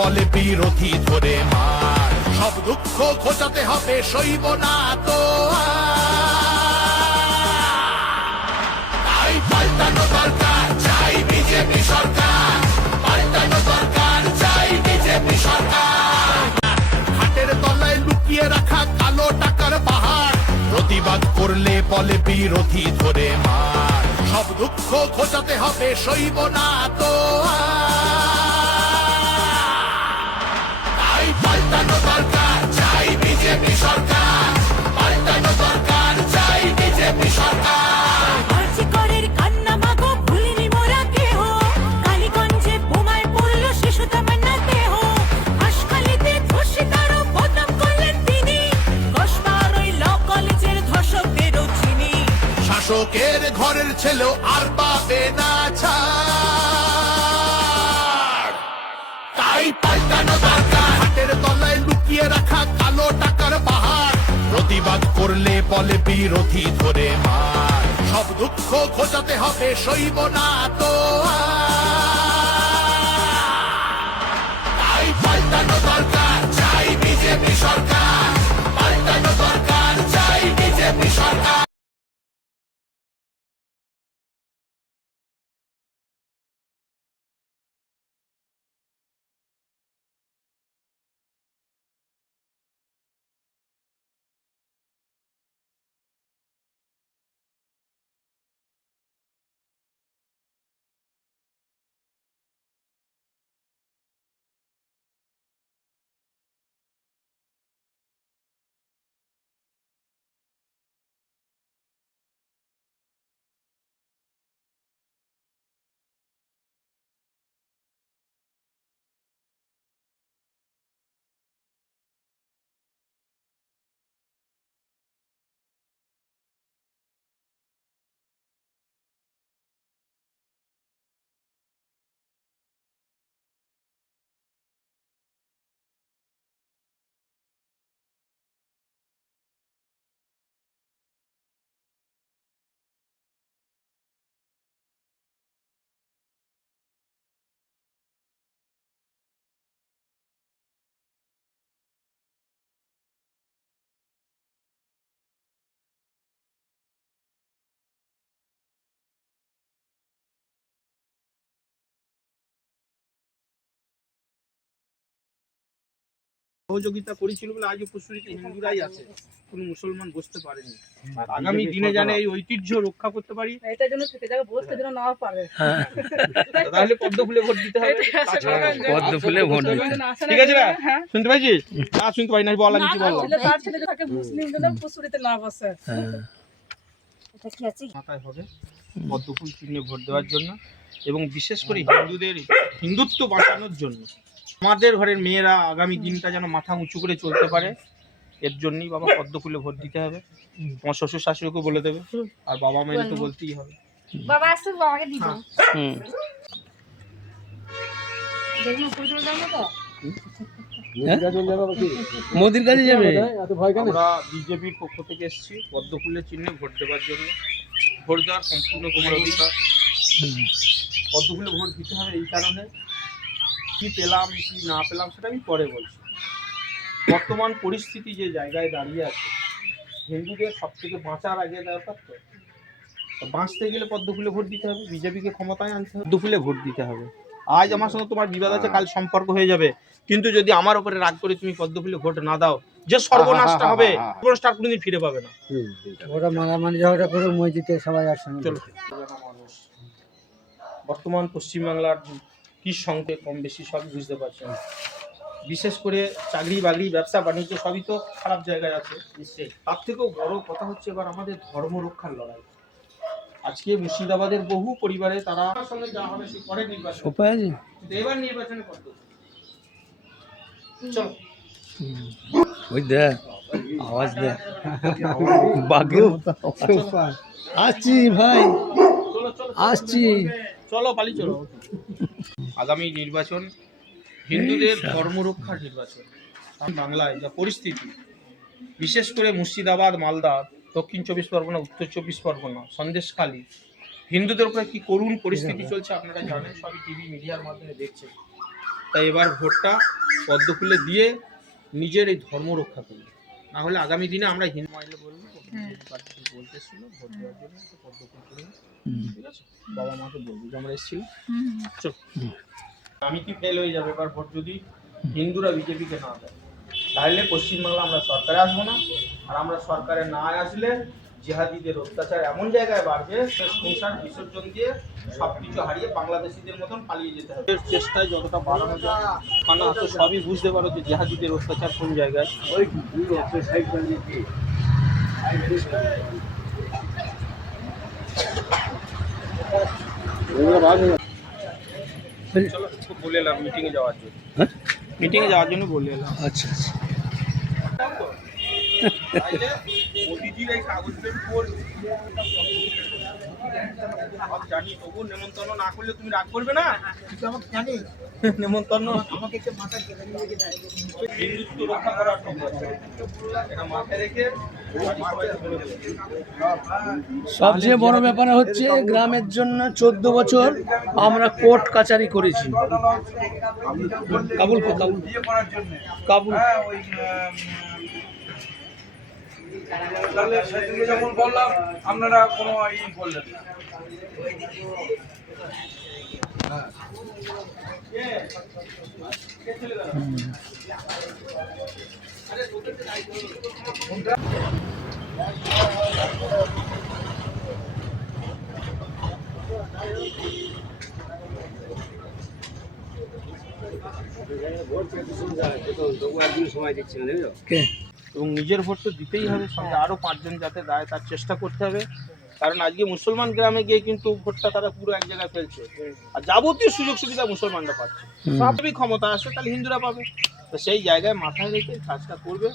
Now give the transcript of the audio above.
বলে বিরোধী ধরে মার। সব দুঃখ ঘোচাতে হবে, সইব না তো তাই পাল্টানো দরকার, চাই বিজেপি সরকার। পাল্টানো দরকার, চাই বিজেপি সরকার। হাটের তলায় লুকিয়ে রাখা কালো টাকার পাহাড়, প্রতিবাদ করলে বলে বিরোধী ধরে মার। সব দুঃখ ঘোচাতে হবে, সইব না তো তাই পাল্টানো দরকার, চাই বিজেপি সরকার। পাল্টানো দরকার, চাই বিজেপি সরকার। শাসকের ঘরের ছেলেও আর পাবে না ছাড়, তাই পাল্টানো দরকার। হাটের তলায় লুকিয়ে রাখা কালো টাকার পাহাড়, প্রতিবাদ করলে বলে বিরোধী ধরে মার। সব দুঃখ ঘোচাতে হবে, সইব না তো তাই পাল্টানো দরকার, চাই বিজেপি সরকার। পাল্টানো দরকার, চাই বিজেপি সরকার। সহযোগিতা করেছিল বলে আজও পুষ্করিতে হিন্দুরাই আছে, কোনো মুসলমান বসতে পারেনি। আগামী দিনে জানে এই ঐতিহ্য রক্ষা করতে পারি, এটার জন্য থেকে যাবে, বসতে যেন না পারে। তাহলে পদ্ম ফুলে ভোট দিতে হবে। পদ্ম ফুলে ভোট দিতে ঠিক আছে না? শুনতে পাইছিস? না শুনতে পাই না, বল আমি কি বললাম। তার ছেলে থাকে মুসলিম যেন পুষ্করিতে না বসে। এটা কি আছে? মাথায় হবে পদ্ম ফুল চিহ্নে ভোট দেওয়ার জন্য, এবং বিশেষ করে হিন্দুদের হিন্দুত্ব বাঁচানোর জন্য। আমাদের ঘরের মেয়েরা আগামী দিনটা যেন মাথা উঁচু করে চলতে পারে, এর জন্যই বাবা পদ্ম ফুলে ভোট দিতে হবে। তোমার শ্বশুর শাশুড়িকে বলে দেবে, আর বাবা মায়ের তো বলতেই হবে। বাবা আসুক, বাবাকে দিব। মোদির কাছে যাবে। আমরা বিজেপির পক্ষ থেকে এসেছি পদ্ম ফুলের চিহ্নে ভোট দেওয়ার জন্য। ভোট দেওয়ার সম্পূর্ণ তোমার অধিকার। পদ্ম ফুলে ভোট দিতে হবে এই কারণে, কি পেলাম কি না পেলাম সেটা আমি পরে বলছি। বর্তমান পরিস্থিতি যে জায়গায় দাঁড়িয়ে আছে, হিন্দুদের সব থেকে বাঁচার আগে দরকার, তো বাঁচতে গেলে পদ্ম ফুলে ভোট দিতে হবে, বিজেপিকে ক্ষমতায় আনতে হবে, পদ্ম ফুলে ভোট দিতে হবে। আজ আমার সঙ্গে তোমার বিবাদ আছে, কাল সম্পর্ক হয়ে যাবে, কিন্তু যদি আমার উপরে রাগ করে তুমি পদ্ম ফুলে ভোট না দাও, যে সর্বনাশটা হবে, সর্বনাশটা আর কোনোদিন ফিরে পাবে না। ওরা মারামারি ঝগড়া করে মসজিদে সবাই একসঙ্গে। চলো, মানুষ বর্তমান পশ্চিমবাংলার কি সংখ্যা কম বেশি সবই বুঝতে পারছেন। বিশেষ করে চাকরি বাকরি ব্যবসা বাণিজ্য সবই তো খারাপ জায়গায় আছে। তার থেকেও বড় কথা হচ্ছে এবার আমাদের ধর্ম রক্ষার লড়াই। আজকে মুর্শিদাবাদের বহু পরিবারে তারা সঙ্গে যা হবে সে পরে নির্বাচন, এবার নির্বাচনে করতে। চলো, ওই দেখ আওয়াজ দেখ, বাঘের আসছি ভাই, আসছি, চলো পালি চলো। আগামী নির্বাচন হিন্দুদের ধর্মরক্ষার নির্বাচন। বাংলায় যা পরিস্থিতি, বিশেষ করে মুর্শিদাবাদ, মালদা, দক্ষিণ 24 পরগনা, উত্তর 24 পরগনা, সন্দেশখালী, হিন্দুদের উপরে কি করুণ পরিস্থিতি চলছে আপনারা জানেন, সবই টিভি মিডিয়ার মাধ্যমে দেখছেন। তাই এবার ভোটটা পদ্মফুলে দিয়ে নিজের এই ধর্ম রক্ষা করবে, না হলে আগামী দিনে আমরা হিন্দু মাইলে বলবো বিজেপি পার্টি বলতেছিল ভোট দেওয়ার জন্য পদ্মফুল করে, ঠিক আছে? বাবা মাকে বলবো যে আমরা এসেছিলাম, চল। আমি কি ফেল হয়ে যাবে এবার ভোট যদি হিন্দুরা বিজেপিকে না দেয়, তাহলে পশ্চিমবাংলা আমরা সরকারে আসবো না। আর আমরা সরকারে না আসলে জিহাদিদের অত্যাচার এমন জায়গায় বাড়বে, সংসার বিসর্জন দিয়ে সবকিছু হারিয়ে বাংলাদেশিদের মতন পালিয়ে যেতে হবে। চেষ্টায় যতটা বাড়ানো যায়, কারণ তো সবই বুঝতে পারো যে জিহাদিদের অত্যাচার কোন জায়গায়। চলো বলে এলাম মিটিংয়ে যাওয়ার জন্য, হ্যাঁ মিটিংয়ে যাওয়ার জন্য বলে এলাম। আচ্ছা আচ্ছা তাইলে মোদিজির এই কাগজের উপর সব জানি, তবু নেমন্তন্ন না করলে তুমি রাগ করবে না? নেমন্তন্ন হিন্দুত্ব রক্ষা করার জন্য এটা মাথায় রেখে সবচেয়ে বড় ব্যাপার হচ্ছে গ্রামের জন্য 14 বছর আমরা কোর্ট কাচারি করেছি। কাবুল কাবুল তাহলে সেদিকে যখন বললাম আপনারা কোনো ই বললেন না। কে এবং নিজের ভোট তো দিতেই হবে, সঙ্গে আরও 5 জন যাতে দেয় তার চেষ্টা করতে হবে। কারণ আজকে মুসলমান গ্রামে গিয়ে কিন্তু ভোটটা তারা পুরো এক জায়গায় ফেলছে, আর যাবতীয় সুযোগ সুবিধা মুসলমানরা পাচ্ছে। সবই ক্ষমতা আসে তাহলে হিন্দুরা পাবে, তো সেই জায়গায় মাথায় রেখে কাজটা করবে।